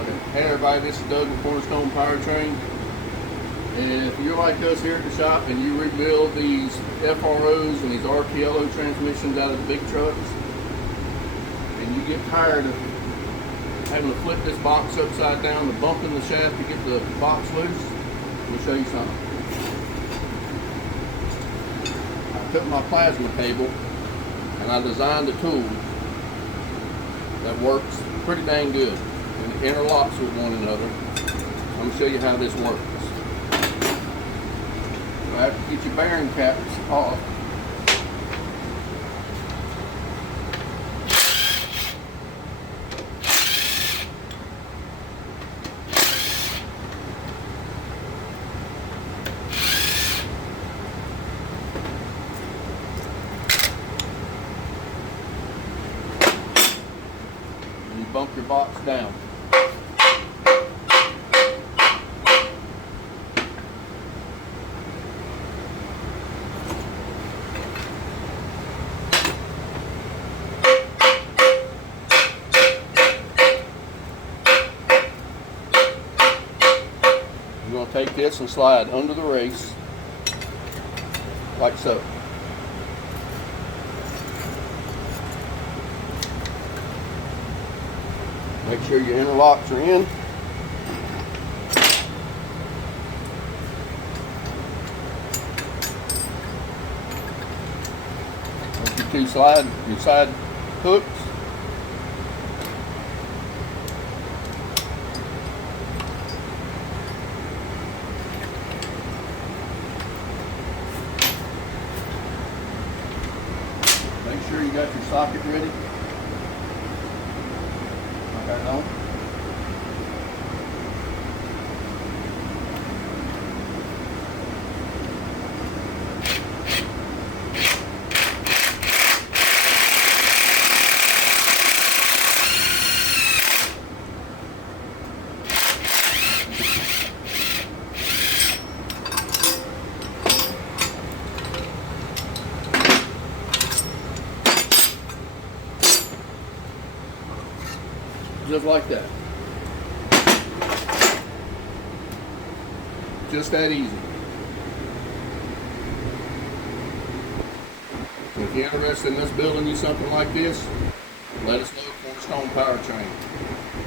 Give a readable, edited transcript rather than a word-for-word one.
Okay. Hey everybody, this is Doug with Cornerstone powertrain. If you're like us here at the shop and you rebuild these FROs and these rtlo transmissions out of the big trucks, and you get tired of having to flip this box upside down to bump in the shaft to get the box loose, let me show you something. I took my plasma cable and I designed a tool that works pretty dang good and it interlocks with one another. I'm going to show you how this works. So I have to get your bearing caps off. And you bump your box down. You're going to take this and slide under the race, like so. Make sure your interlocks are in. Take your two side hooks. Make sure you got your socket ready. Like I know. Just like that. Just that easy. If you're interested in us building you something like this, let us know at Cornerstone Powertrain.